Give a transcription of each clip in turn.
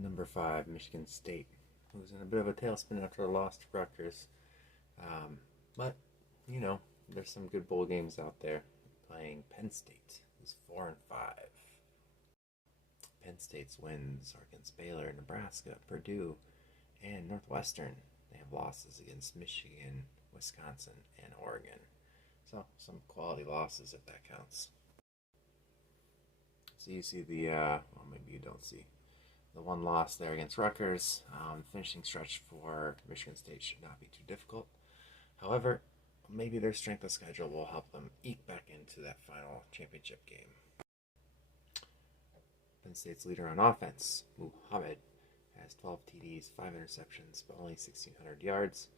Number 5, Michigan State, who's in a bit of a tailspin after a loss to Rutgers. But, you know, there's some good bowl games out there. Playing Penn State, who's 4 and 5. Penn State's wins are against Baylor, Nebraska, Purdue, and Northwestern. They have losses against Michigan, Wisconsin, and Oregon. So, some quality losses if that counts. So you see well, maybe you don't see the one loss there against Rutgers. Finishing stretch for Michigan State should not be too difficult. However, maybe their strength of schedule will help them eke back into that final championship game. Penn State's leader on offense, Muhammad, has 12 TDs, 5 interceptions, but only 1,600 yards.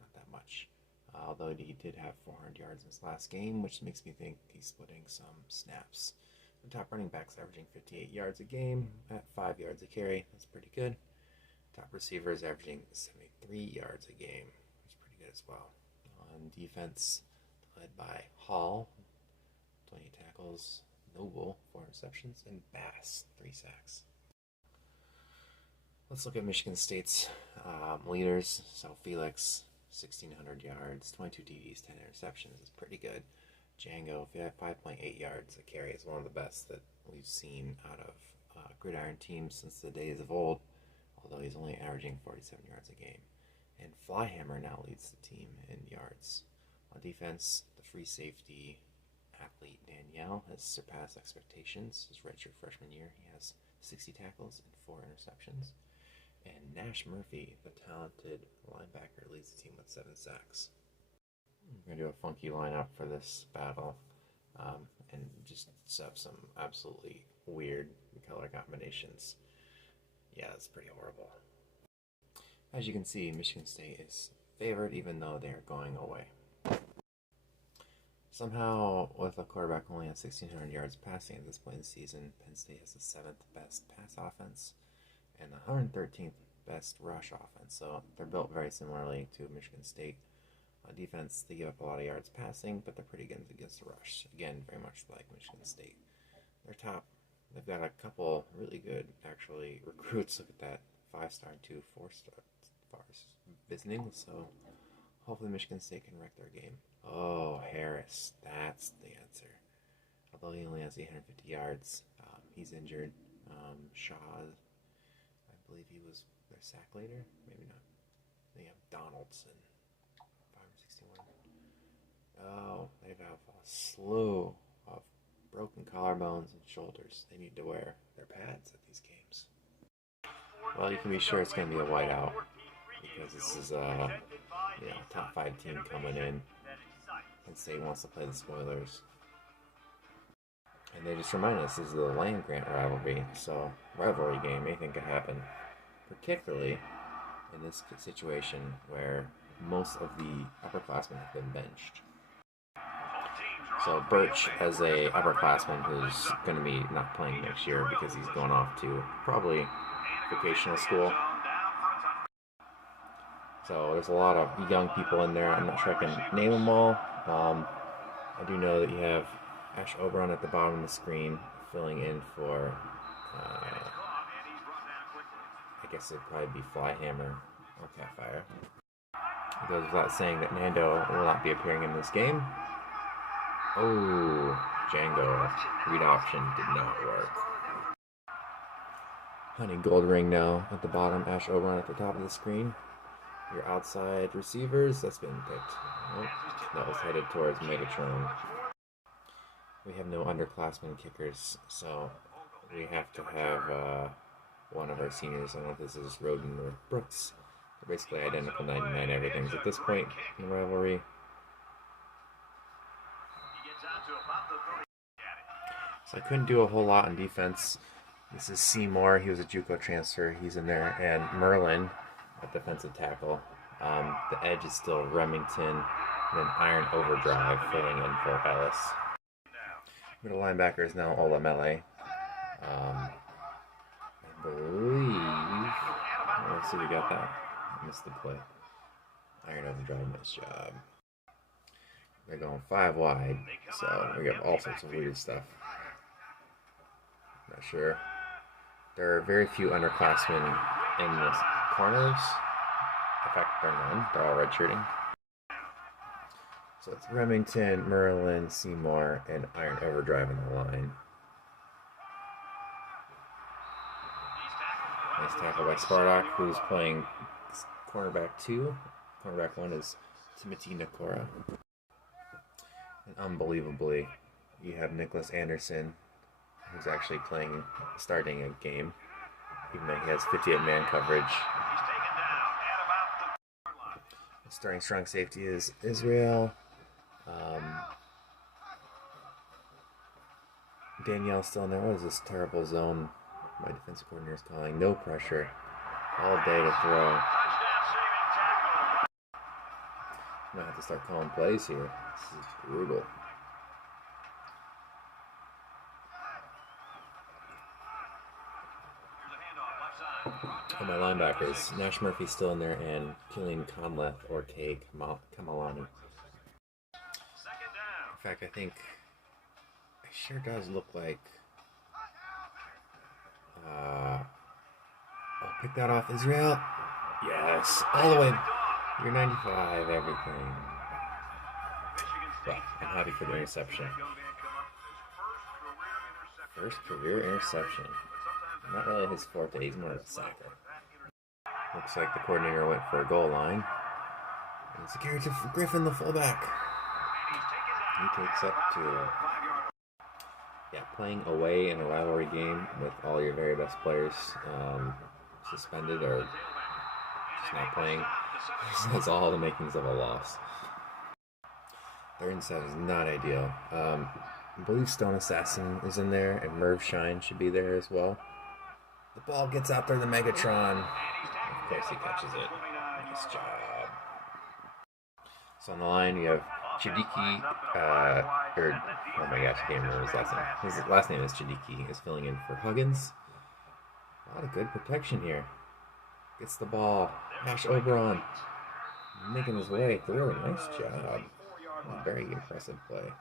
Not that much. Although he did have 400 yards in his last game, which makes me think he's splitting some snaps. The top running back's averaging 58 yards a game at 5 yards a carry. That's pretty good. Top receiver is averaging 73 yards a game. That's pretty good as well. On defense, led by Hall, 20 tackles, Noble, 4 interceptions, and Bass, 3 sacks. Let's look at Michigan State's leaders. So Felix, 1,600 yards, 22 TDs, 10 interceptions is pretty good. Django, 5.8 yards a carry, is one of the best that we've seen out of gridiron teams since the days of old, although he's only averaging 47 yards a game. And Flyhammer now leads the team in yards. On defense, the free safety athlete Danielle has surpassed expectations. His redshirt freshman year, he has 60 tackles and 4 interceptions. And Nash Murphy, the talented linebacker, leads the team with 7 sacks. We're going to do a funky lineup for this battle and just have some absolutely weird color combinations. Yeah, that's pretty horrible. As you can see, Michigan State is favored even though they are going away. Somehow, with a quarterback only at 1,600 yards passing at this point in the season, Penn State has the 7th best pass offense and the 113th best rush offense. So they're built very similarly to Michigan State. On defense, they give up a lot of yards passing, but they're pretty good against the rush. Again, very much like Michigan State. They've got a couple really good, actually, recruits. Look at that, 5-star and 2 4-stars visiting. So hopefully Michigan State can wreck their game. Oh, Harris, that's the answer. Although he only has 850 yards, he's injured. Shaw, I believe he was their sack leader. Maybe not. They have Donaldson. Oh, they have a slew of broken collarbones and shoulders. They need to wear their pads at these games. Well, you can be sure it's going to be a whiteout because this is a top 5 team coming in. Penn State wants to play the spoilers. And they just remind us this is the land-grant rivalry, so rivalry game, anything could happen. Particularly in this situation where most of the upperclassmen have been benched. So Birch, as a upperclassman who's going to be not playing next year because he's going off to probably vocational school. So there's a lot of young people in there. I'm not sure I can name them all. I do know that you have Ash Oberon at the bottom of the screen filling in for, I guess it'd probably be Flyhammer or Catfire. It goes without saying that Nando will not be appearing in this game. Oh, Django. Read option did not work. Honey Goldring now at the bottom. Ash Oberon at the top of the screen. Your outside receivers, that's been picked. Oh, that was headed towards Megatron. We have no underclassmen kickers, so we have to have one of our seniors. I don't know if this is Roden or Brooks. They're basically identical 99 everything's at this point in the rivalry. So I couldn't do a whole lot on defense. This is Seymour. He was a JUCO transfer. He's in there. And Merlin at defensive tackle. The edge is still Remington. And then Iron Overdrive filling in for Ellis. Middle linebacker is now Ola Mele. I believe... Let's see if we got that. I missed the play. Iron Overdrive, nice job. They're going 5 wide, so we got all sorts of weird stuff. Not sure. There are very few underclassmen in the corners. In fact, there are none. They're all redshirting. So it's Remington, Merlin, Seymour, and Iron Overdrive in the line. Nice tackle by Spartak, who's playing cornerback 2. Cornerback 1 is Timothy Nakora. And unbelievably, you have Nicholas Anderson, who's actually starting a game, even though he has 58 man coverage. Starting strong safety is Israel. Danielle's still in there. What is this terrible zone my defensive coordinator is calling? No pressure. All day to throw. I'm going to have to start calling plays here. This is brutal. Oh, my linebackers. Nash Murphy's still in there, and Killian Conleth or K. Kamalani. In fact, I think it sure does look like. I'll pick that off, Israel. Yes, all the way. You're 95, everything. Well, I'm happy for the interception. First career interception. Not really his forte, he's more of a sacker. Looks like the coordinator went for a goal line. And it's a carry to Griffin, the fullback. He takes up to... Yeah, playing away in a rivalry game with all your very best players suspended or just not playing. That's all the makings of a loss. 3rd and 7 is not ideal. I believe Stone Assassin is in there, and Merv Shine should be there as well. The ball gets out there, the Megatron. Of course he catches it. Nice job. So on the line, you have Chidiki, oh my gosh, I can't remember his last name. His last name is Chidiki, is filling in for Huggins. A lot of good protection here. Gets the ball. Ash Oberon making his way through. Nice job. Very impressive play.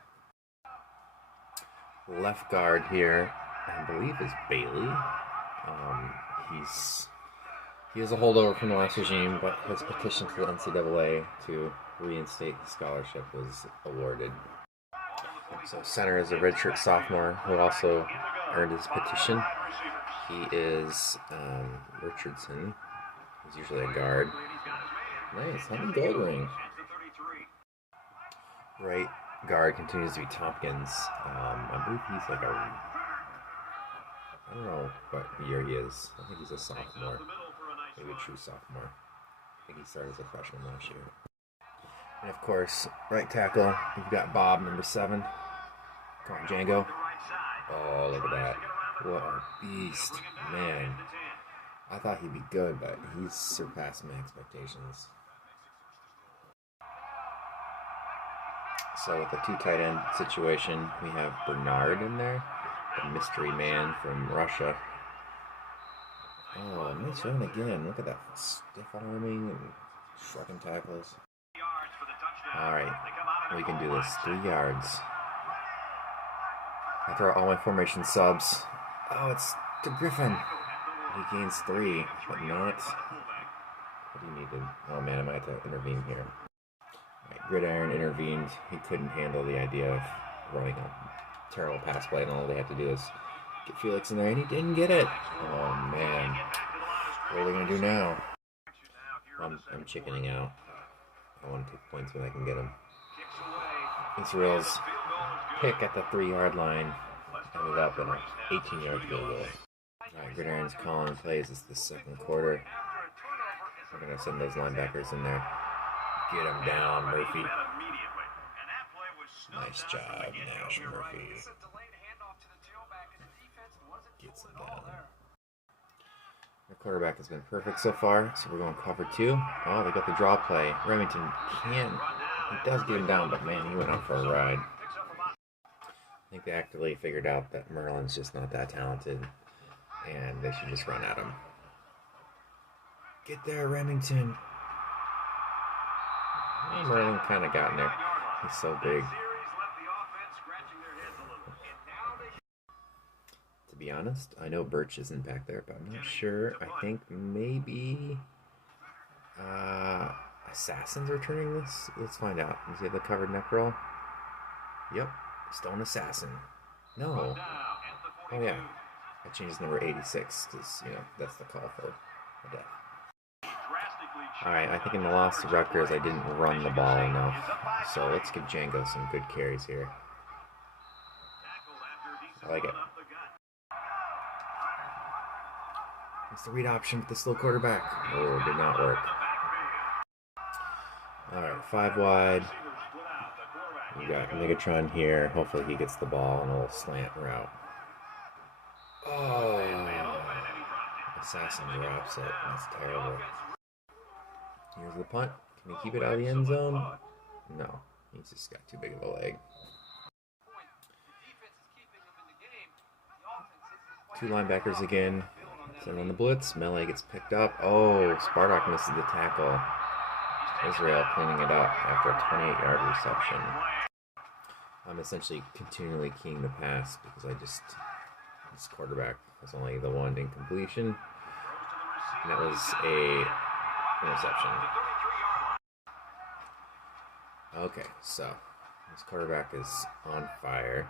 Left guard here, I believe, is Bailey. He is a holdover from the last regime, but his petition to the NCAA to reinstate the scholarship was awarded. So center is a redshirt sophomore who also earned his petition. He is Richardson. He's usually a guard. Nice, having gold ring. Right guard continues to be Tompkins. I believe he's like I don't know what year he is. I think he's a sophomore. Maybe a true sophomore. I think he started as a freshman last year. And of course, right tackle, you've got Bob, number 7. Come on, Django. Oh, look at that. What a beast. Man. I thought he'd be good, but he's surpassed my expectations. So with the 2 tight end situation, we have Bernard in there, the mystery man from Russia. Oh, nice run again. Look at that stiff arming and shrugging tackles. Alright, we can do this. 3 yards. I throw all my formation subs. Oh, it's to Griffin. He gains 3, but not what he needed. Oh man, I might have to intervene here. Right, Gridiron intervened. He couldn't handle the idea of running a terrible pass play, and all they had to do is get Felix in there, and he didn't get it. Oh man, what are they gonna do now? I'm chickening out. I want to take points when I can get them. Israel's pick at the 3-yard line ended up in an 18-yard field goal. Alright, Gridiron's calling plays. It's the 2nd quarter. We're going to send those linebackers in there. Get him down, Murphy. Nice job, Nash Murphy. Gets him down. The quarterback has been perfect so far, so we're going cover 2. Oh, they got the draw play. Remington can't. He does get him down, but man, he went out for a ride. I think they actually figured out that Merlin's just not that talented, and they should just run at him. Get there, Remington. Merlin kind of got in there. He's so big. To be be honest. I know Birch isn't back there, but I'm not sure. I think maybe Assassin's returning this. Let's find out. Does he have the covered neck roll? Yep, still an Assassin. No. Oh yeah, I changed number 86 because that's the call for a death. Alright, I think in the loss to Rutgers I didn't run the ball enough. So let's give Django some good carries here. I like it. It's the read option with the slow quarterback. Oh, did not work. Alright, 5 wide. We got Megatron here. Hopefully he gets the ball in a little slant route. Oh, Assassin drops it. That's terrible. Here's the punt. Can he keep it out of the end zone? No. He's just got too big of a leg. 2 linebackers again. Send on the blitz. Melee gets picked up. Oh, Spartak misses the tackle. Israel cleaning it up after a 28-yard reception. I'm essentially continually keying the pass because this quarterback was only the one incompletion. And that was a interception. Okay, so this quarterback is on fire.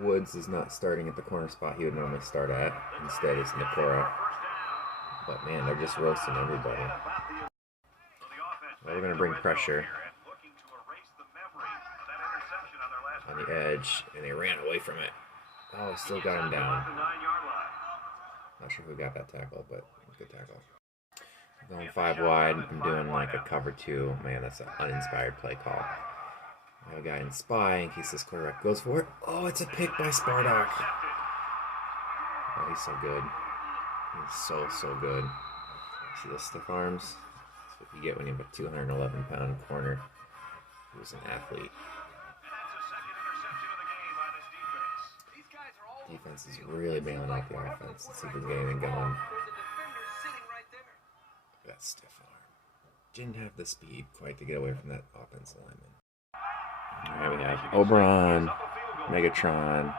Woods is not starting at the corner spot he would normally start at. Instead, it's Nikora. But man, they're just roasting everybody. Well, we're going to bring pressure on the edge, and they ran away from it. Oh, still got him down. Not sure who got that tackle, but good tackle. Going 5 wide. I'm doing like a cover 2. Man, that's an uninspired play call. I have a guy in spy in case this quarterback goes for it. Oh, it's a pick by Spartak. Oh, he's so good. He's so good. See those stiff arms? That's what you get when you have a 211-pound corner who's an athlete. Defense is really bailing out the offense. Let's see if we can get anything going. That stiff arm. Didn't have the speed quite to get away from that offensive lineman. Alright, we have Oberon, Megatron,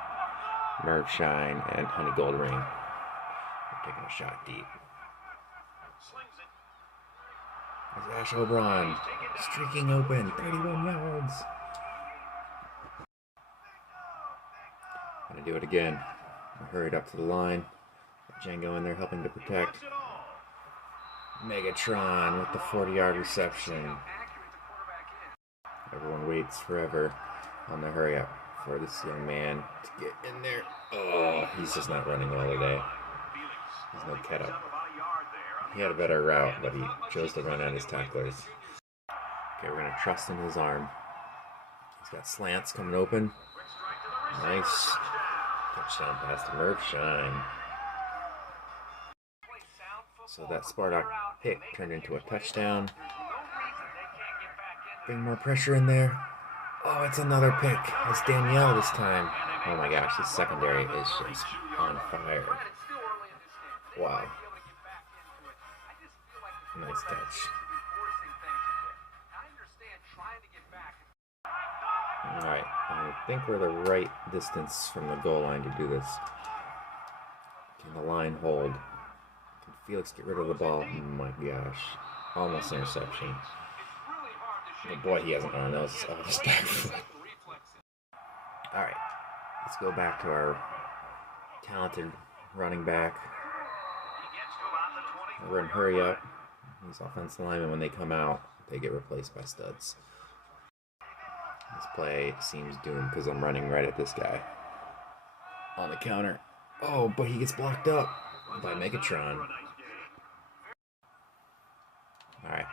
Mervshine, and Honey Goldring. We're taking a shot deep. There's Ash Oberon, streaking open, 31 yards. Gonna do it again. I hurried up to the line. Django in there helping to protect. Megatron with the 40-yard reception. Everyone waits forever on the hurry up for this young man to get in there. Oh, he's just not running well today. There's no cat up. He had a better route, but he chose to run at his tacklers. Okay, we're going to trust in his arm. He's got slants coming open. Nice. Touchdown pass to Mervshine. So that Spartak pick turned into a touchdown. Bring more pressure in there. Oh, it's another pick. It's Danielle this time. Oh my gosh, this secondary is just on fire. Wow. Nice catch. Alright, I think we're the right distance from the goal line to do this. Can the line hold? Can Felix get rid of the ball? Oh my gosh. Almost interception. Oh boy, he hasn't run. That was his back foot. Alright, let's go back to our talented running back. We're in hurry up. These offensive linemen, when they come out, they get replaced by studs. This play seems doomed because I'm running right at this guy. On the counter. Oh, but he gets blocked up by Megatron. Alright,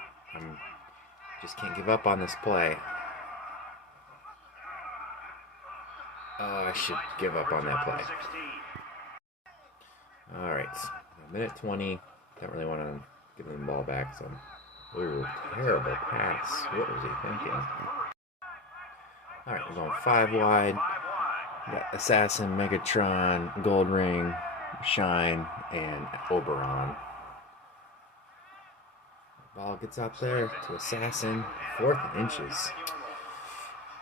just can't give up on this play. Oh, I should give up on that play. Alright, minute 20. Don't really want to give him the ball back, so... Ooh, terrible pass. What was he thinking? Alright, we're going 5 wide. We got Assassin, Megatron, Goldring, Shine, and Oberon. Ball gets out there to Assassin. 4th and inches.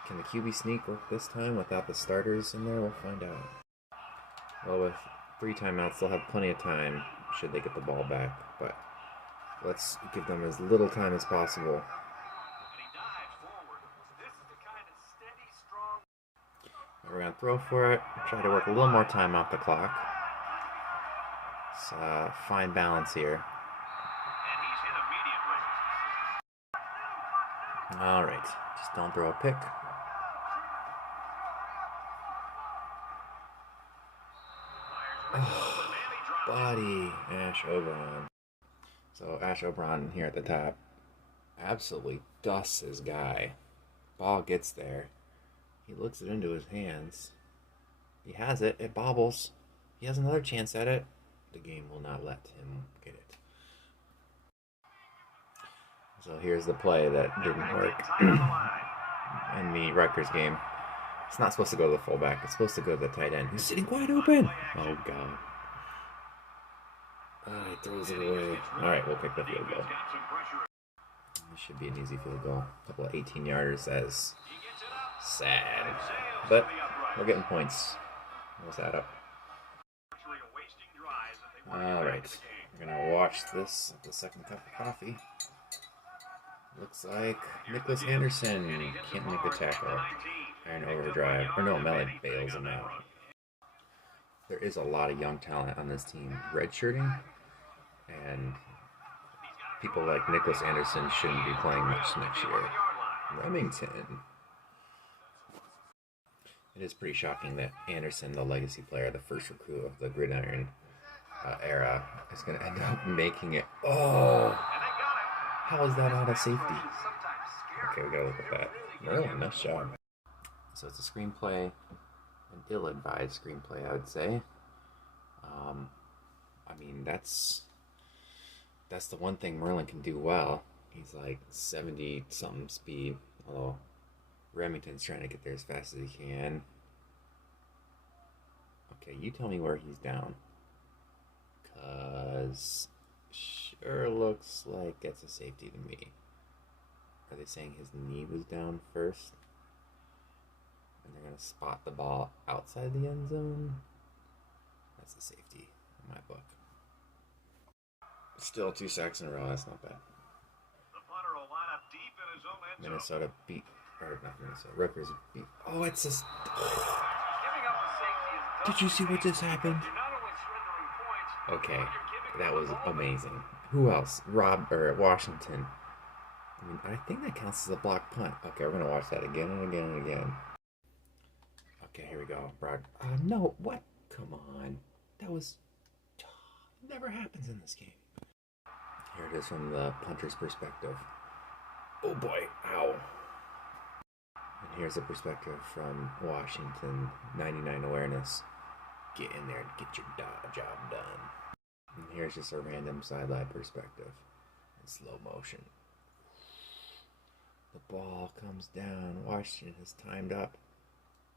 Can the QB sneak work this time without the starters in there? We'll find out. Well, with 3 timeouts, they'll have plenty of time should they get the ball back. But let's give them as little time as possible. We're going to throw for it. Try to work a little more time off the clock. It's a fine balance here. All right. Just don't throw a pick. Oh, buddy. Ash Oberon. So Ash Oberon here at the top absolutely dusts his guy. Ball gets there. He looks it into his hands. He has it. It bobbles. He has another chance at it. The game will not let him get it. So here's the play that didn't work in the Rutgers game. It's not supposed to go to the fullback. It's supposed to go to the tight end. He's sitting wide open. Oh, God. He throws it away. All right, we'll kick the field goal. This should be an easy field goal. A couple of 18-yarders. That is sad. But we're getting points. We'll add up. All right. We're going to watch this at the second cup of coffee. Looks like Nicholas Anderson can't make the tackle. Iron overdrive. Or no, Melly bails him out. There is a lot of young talent on this team redshirting. And people like Nicholas Anderson shouldn't be playing much next year. Remington. It is pretty shocking that Anderson, the legacy player, the first recruit of the gridiron era, is going to end up making it. Oh! How is that out of safety? Okay, we got to look at that. Really nice job. So it's a screenplay, an ill-advised screenplay, I would say. I mean, that's the one thing Merlin can do well. He's like 70-something speed, although Remington's trying to get there as fast as he can. Okay, you tell me where he's down. Because sure looks like it's a safety to me. Are they saying his knee was down first? And they're going to spot the ball outside the end zone? That's a safety in my book. Still 2 sacks in a row. That's not bad. Minnesota beat, or not Minnesota, Rutgers beat. Oh, it's just. Oh. Did you see what just happened? Okay, that was amazing. Who else? Washington. I mean, I think that counts as a block punt. Okay, we're gonna watch that again and again and again. Okay, here we go. No, what? Come on. That was. Never happens in this game. Here it is from the punter's perspective. Oh boy, ow. And here's a perspective from Washington, 99 awareness. Get in there and get your job done. And here's just a random sideline perspective in slow motion. The ball comes down. Washington has timed up.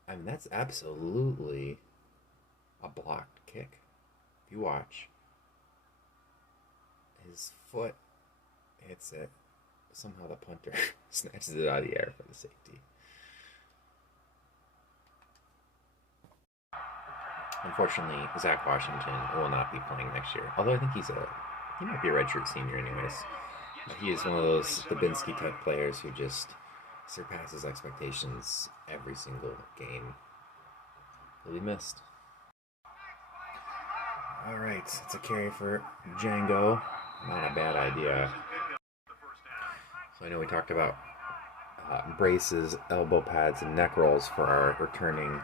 I mean, that's absolutely a blocked kick. If you watch, his foot hits it. Somehow the punter snatches it out of the air for the safety. Unfortunately, Zach Washington will not be playing next year. Although I think he might be a redshirt senior anyways. He is one of those Dubinsky type players who just surpasses expectations every single game. Will be missed. Alright, it's a carry for Django. Not a bad idea. So I know we talked about braces, elbow pads, and neck rolls for our returning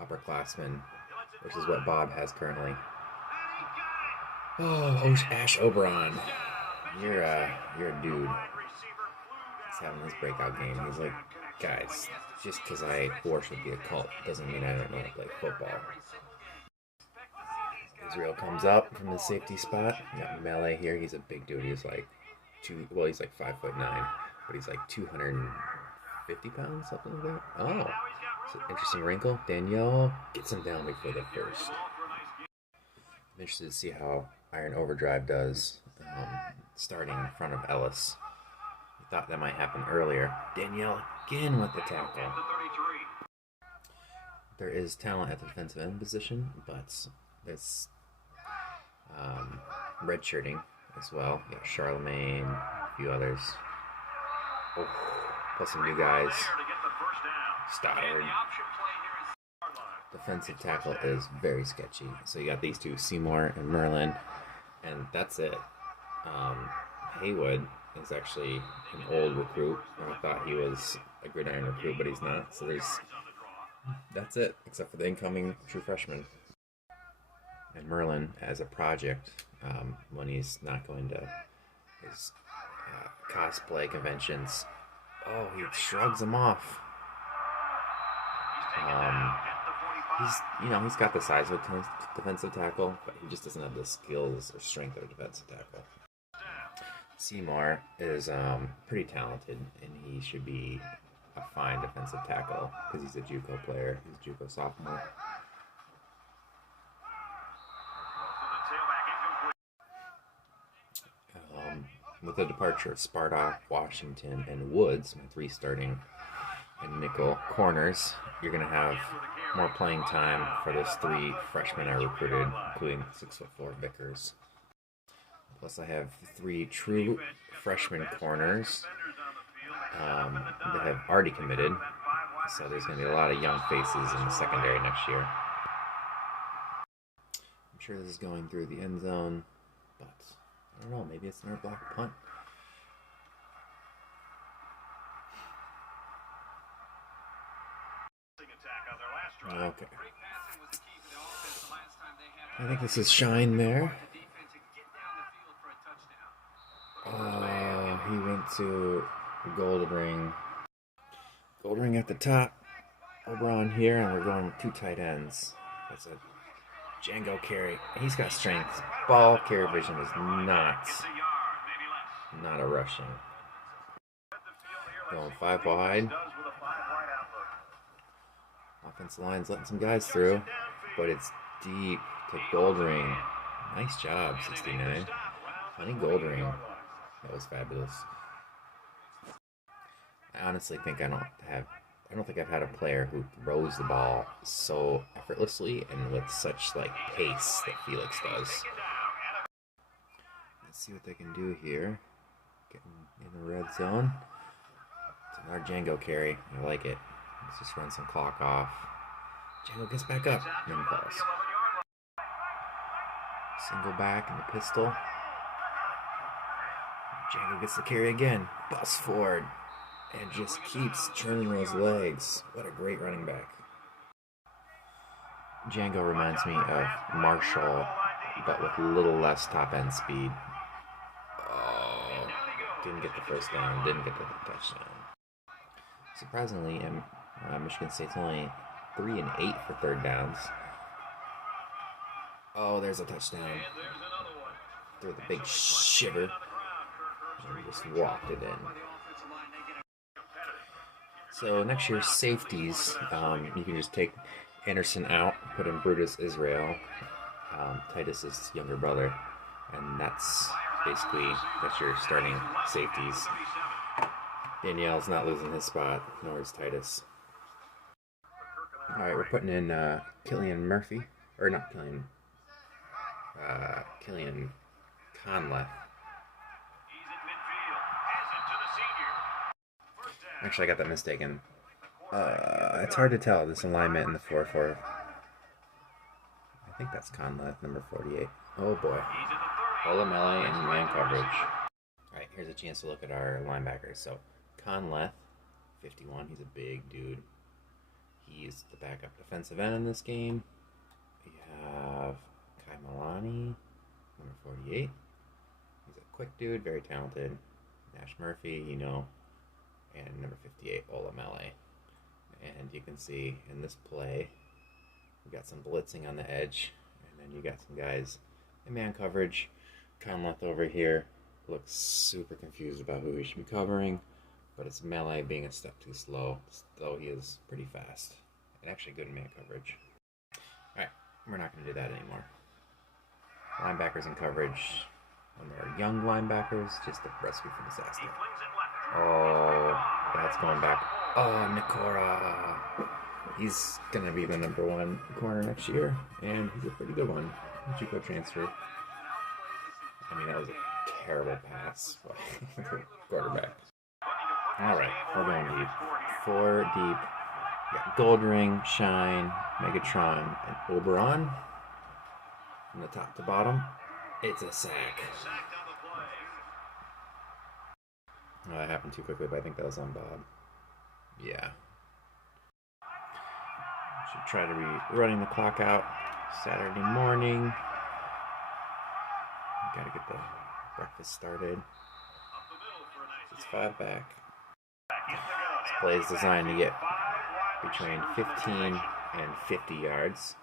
upperclassmen, which is what Bob has currently. Oh, Ash Oberon. You're a dude. He's having his breakout game. He's like, guys, just because I worship the occult doesn't mean I don't know how to play football. Israel comes up from the safety spot. You got Melee here. He's a big dude. He's like he's like 5'9", but he's like 250 pounds, something like that. Oh, it's an interesting wrinkle. Danielle gets him down before the first. I'm interested to see how Iron Overdrive does starting in front of Ellis. thought that might happen earlier. Danielle again with the tackle. There is talent at the defensive end position, but there's redshirting as well. You got Charlemagne, a few others. Oh, plus some new guys. Stoddard. Defensive tackle is very sketchy. So you got these two, Seymour and Merlin, and that's it. Haywood is actually an old recruit. I thought he was a gridiron recruit, but he's not. So that's it, except for the incoming true freshman. And Merlin as a project, when he's not going to his cosplay conventions. Oh, he shrugs him off. He's got the size of a defensive tackle, but he just doesn't have the skills or strength of a defensive tackle. Seymour is pretty talented, and he should be a fine defensive tackle because he's a JUCO player. He's a JUCO sophomore. With the departure of Sparta, Washington, and Woods, my three starting and nickel corners, you're going to have more playing time for those three freshmen I recruited, including 6'4" Vickers. Plus, I have three true freshman corners that have already committed, so there's going to be a lot of young faces in the secondary next year. I'm sure this is going through the end zone, but I don't know, maybe it's another block punt. Okay. I think this is Shine there. He went to Goldring. Goldring at the top. Oberon here, and we're going with two tight ends. That's a Django carry. He's got strength. Ball carry vision is not a rushing. Going 5 wide. Offensive line's letting some guys through, but it's deep to Goldring. Nice job, 69. Honey Goldring. That was fabulous. I honestly think I don't think I've had a player who throws the ball so effortlessly and with such pace that Felix does. Let's see what they can do here. Getting in the red zone. It's another Django carry. I like it. Let's just run some clock off. Django gets back up and then falls. Single back in the pistol. Django gets the carry again. Busts forward. And just keeps turning those legs. What a great running back. Django reminds me of Marshall, but with a little less top end speed. Oh, didn't get the first down, didn't get the touchdown. Surprisingly, Michigan State's only 3 and 8 for third downs. Oh, there's a touchdown. Threw the big shiver. And just walked it in. So next year's safeties, you can just take Anderson out, put in Brutus Israel, Titus's younger brother, and that's your starting safeties. Danielle's not losing his spot, nor is Titus. All right, we're putting in Killian Murphy, or not Killian, Killian Conleth. Actually, I got that mistaken. It's hard to tell, this alignment in the 4-4. I think that's Conleth, number 48. Oh boy. Olamele and man coverage. Alright, here's a chance to look at our linebackers. So, Conleth, 51, he's a big dude. He's the backup defensive end in this game. We have Kai Milani, number 48. He's a quick dude, very talented. Nash Murphy, and number 58, Olamele. And you can see in this play, we got some blitzing on the edge, and then you got some guys in man coverage. Conleth over here looks super confused about who he should be covering, but it's Melee being a step too slow, though he is pretty fast and actually good in man coverage. Alright, we're not going to do that anymore. Linebackers in coverage, when they're young linebackers, just a recipe for disaster. Oh, that's going back. Oh, Nikora. He's going to be the #1 corner next year, and he's a pretty good one. JUCO transfer. I mean, that was a terrible pass by the quarterback. All right, we're going deep. 4 deep. We got Gold Ring, Shine, Megatron, and Oberon. From the top to bottom, it's a sack. Oh, that happened too quickly, but I think that was on Bob. Yeah. Should try to be running the clock out Saturday morning. Gotta get the breakfast started. It's 5 back. This play is designed to get between 15 and 50 yards.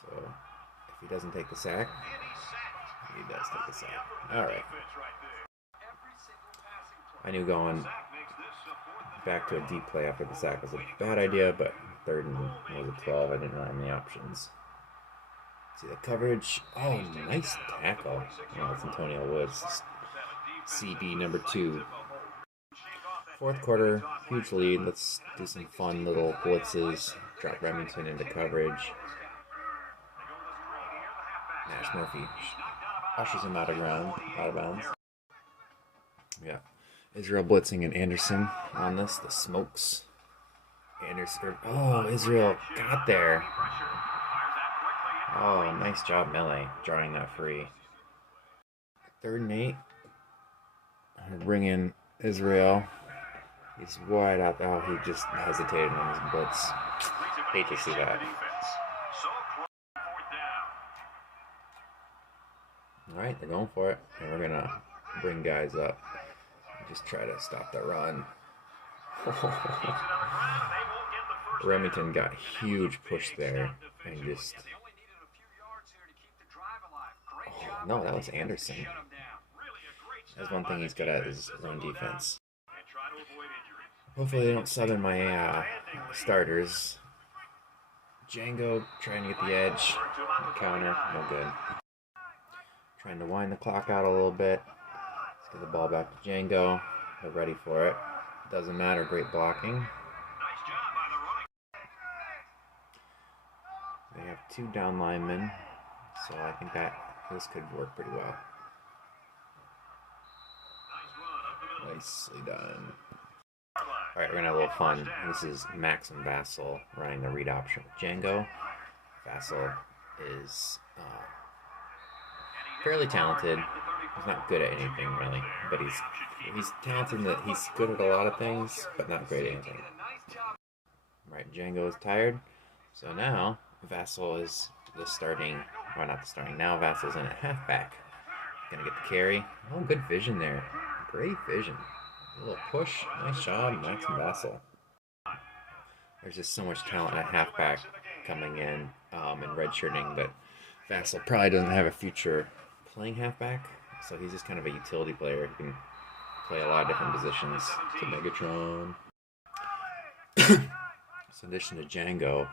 So if he doesn't take the sack, he does take the sack. Alright. I knew going back to a deep play after the sack was a bad idea, but 3rd and 12, I didn't have any options. See the coverage. Oh, nice tackle. Oh, that's Antonio Woods. CB #2. 4th quarter, huge lead. Let's do some fun little blitzes. Drop Remington into coverage. Nash Murphy ushers him out of bounds. Yeah. Israel blitzing and Anderson on this. The smokes. Anderson. Oh, Israel got there. Oh, nice job, Melee, drawing that free. 3rd and 8. Bring in Israel. He's wide out. Oh, he just hesitated on his blitz. Hate to see that. Alright, they're going for it. And we're going to bring guys up. Just try to stop the run. Remington got a huge push there. And just... Oh, no, that was Anderson. That's one thing he's good at is run defense. Hopefully they don't sub in my starters. Django trying to get the edge. Counter, no good. Trying to wind the clock out a little bit. Let's get the ball back to Django. They're ready for it. Doesn't matter, great blocking. They have 2 down linemen, so I think that this could work pretty well. Nicely done. Alright, we're going to have a little fun. This is Max and Vassal running the read option with Django. Vassal is fairly talented. He's not good at anything, really. But he's talented in that he's good at a lot of things, but not great at anything. Right, Django is tired. So now, Vassal is the starting... Well, not the starting. Now Vassal's in at halfback. Going to get the carry. Oh, good vision there. Great vision. A little push. Nice job, Max and Vassal. There's just so much talent at halfback coming in and redshirting that Vassal probably doesn't have a future playing halfback. So he's just kind of a utility player who can play a lot of different positions. It's a Megatron. So in addition to Django,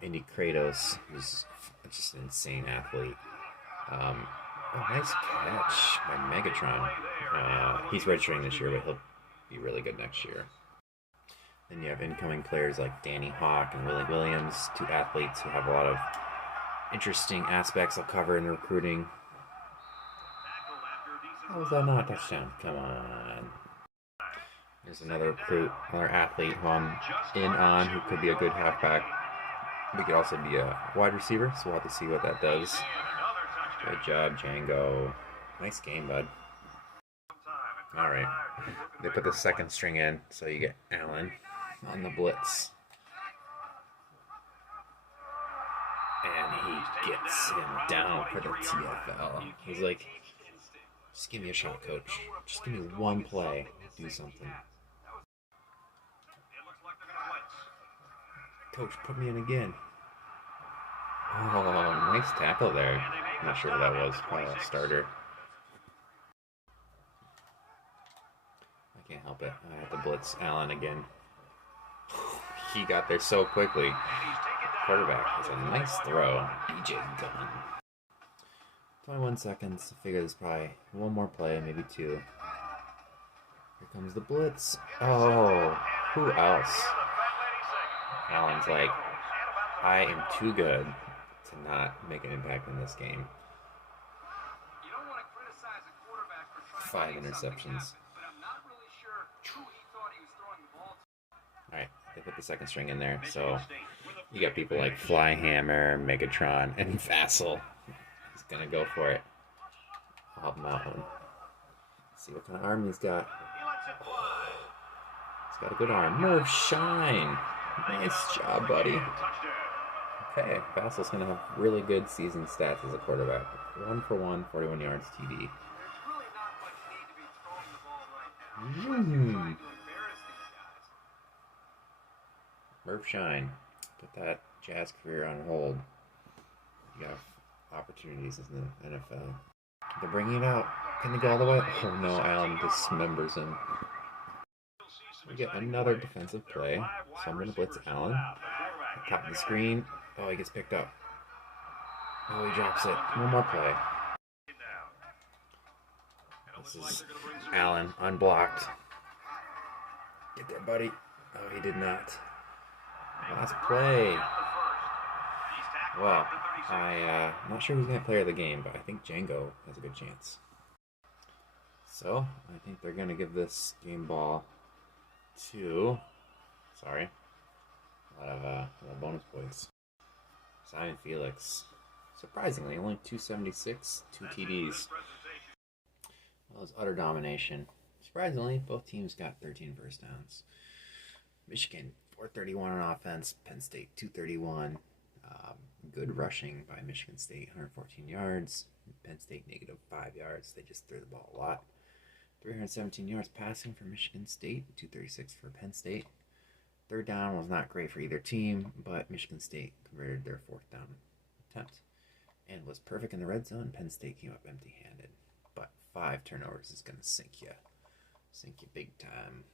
Indy Kratos, who's just an insane athlete. Oh, nice catch by Megatron. He's redshirting this year, but he'll be really good next year. Then you have incoming players like Danny Hawk and Willie Williams, 2 athletes who have a lot of interesting aspects I'll cover in recruiting. How was that not a touchdown? Come on. There's another recruit, another athlete who I'm in on, who could be a good halfback. He could also be a wide receiver, so we'll have to see what that does. Good job, Django. Nice game, bud. Alright. They put the 2nd string in, so you get Allen on the blitz. And he gets him down for the TFL. He's like, just give me a shot, coach. Just give me one play. Do something. Coach, put me in again. Oh, nice tackle there. I'm not sure who that was. Probably a starter. I can't help it. I have to blitz Allen again. He got there so quickly. Quarterback has a nice throw. DJ Gunn. 21 seconds. I figure there's probably one more play, maybe 2. Here comes the blitz. Oh, who else? Allen's like, I am too good to not make an impact in this game. 5 interceptions. Alright, they put the second string in there, so you got people like Flyhammer, Megatron, and Vassal. He's gonna go for it. I'll help him out one. See what kind of arm he's got. He's got a good arm. Merv Shine! Nice job, buddy. Okay, Vassal's gonna have really good season stats as a quarterback. 1 for 1, 41 yards TD. Merv Shine. Put that Jazz career on hold. You have opportunities in the NFL. They're bringing it out. Can they go all the way? Oh no, Allen dismembers him. We get another defensive play. So I'm going to blitz Allen. Top of the screen. Oh, he gets picked up. Oh, he drops it. One more play. This is Allen, unblocked. Get there, buddy. Oh, he did not. Last play. Well, I'm not sure who's going to player of the game, but I think Django has a good chance. So, I think they're going to give this game ball to... Sorry. A lot of bonus points. Simon Felix. Surprisingly, only 276, 2 TDs. Well, it's utter domination. Surprisingly, both teams got 13 first downs. Michigan, 431 on offense. Penn State, 231. Good rushing by Michigan State, 114 yards. Penn State, -5 yards. They just threw the ball a lot. 317 yards passing for Michigan State, 236 for Penn State. Third down was not great for either team, but Michigan State converted their 4th down attempt and was perfect in the red zone. Penn State came up empty-handed, but 5 turnovers is going to sink you big time.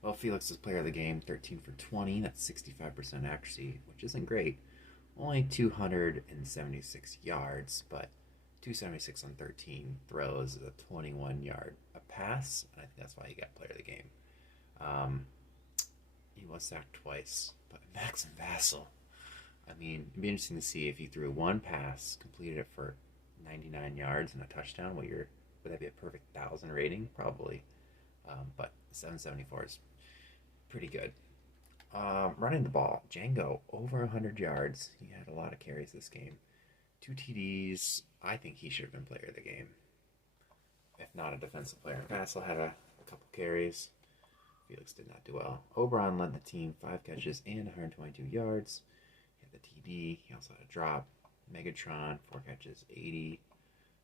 Well, Felix was player of the game, 13 for 20. That's 65% accuracy, which isn't great. Only 276 yards, but 276 on 13 throws is a 21-yard pass. I think that's why he got player of the game. He was sacked twice, but Max and Vassal. I mean, it'd be interesting to see if he threw one pass, completed it for 99 yards and a touchdown. Would that be a perfect 1,000 rating? Probably. But 774 is pretty good. Running the ball, Django over 100 yards. He had a lot of carries this game. 2 TDs. I think he should have been player of the game, if not a defensive player. Vassal had a couple carries. Felix did not do well. Oberon led the team, 5 catches and 122 yards. He had the TD. He also had a drop. Megatron, 4 catches, 80.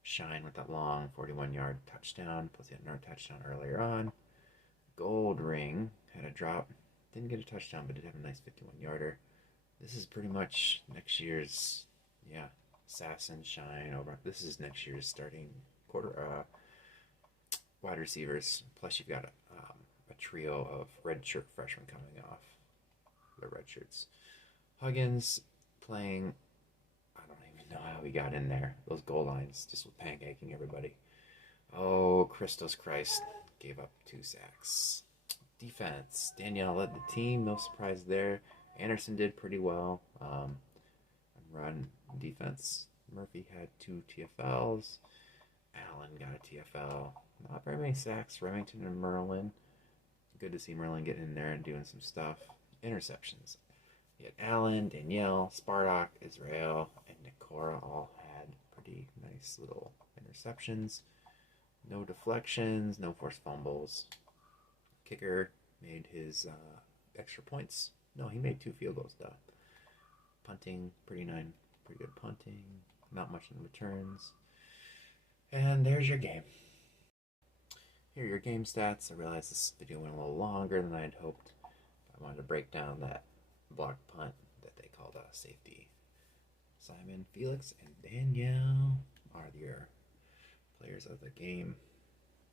Shine with that long 41-yard touchdown. Plus he had another touchdown earlier on. Gold Ring had a drop. Didn't get a touchdown, but did have a nice 51-yarder. This is pretty much next year's, Assassin, Shine, Oberon. This is next year's starting wide receivers. Plus you've got a trio of redshirt freshmen coming off their red shirts. Huggins playing, I don't even know how he got in there. Those goal lines just with pancaking everybody. Oh, Christos Christ gave up 2 sacks. Defense, Danielle led the team, no surprise there. Anderson did pretty well. Run defense, Murphy had 2 TFLs. Allen got a TFL. Not very many sacks. Remington and Merlin. Good to see Merlin getting in there and doing some stuff. Interceptions. You had Allen, Danielle, Spartak, Israel, and Nikora all had pretty nice little interceptions. No deflections, no forced fumbles. Kicker made his extra points. No, he made 2 field goals though. Punting, pretty good punting. Not much in the returns. And there's your game. Here are your game stats. I realize this video went a little longer than I had hoped. I wanted to break down that blocked punt that they called a safety. Simon, Felix, and Danielle are your players of the game.